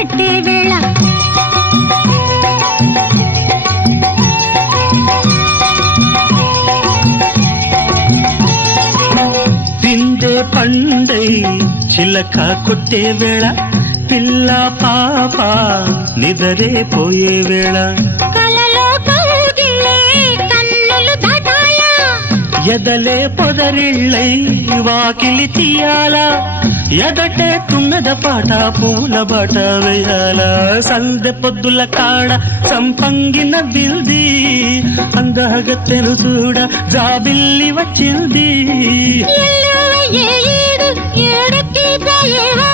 కట్టే వేళ పిండే పండై చిలక కొట్టే వేళ పిల్ల పాప నిదరే పోయే వేళ కలలో కౌగిలే కన్నులు దాటాయా ఎదలే పొదరిళ్ళై వాకిలి తీయాలా ఎదటే తుమ్మెద పాట పూల బాట వేయాల సందె పొద్దుల కాడ సంపంగిన బిల్ది అందగత్తెను చూడ జాబిల్లి వచ్చింది ఏడెక్కి పోయేవా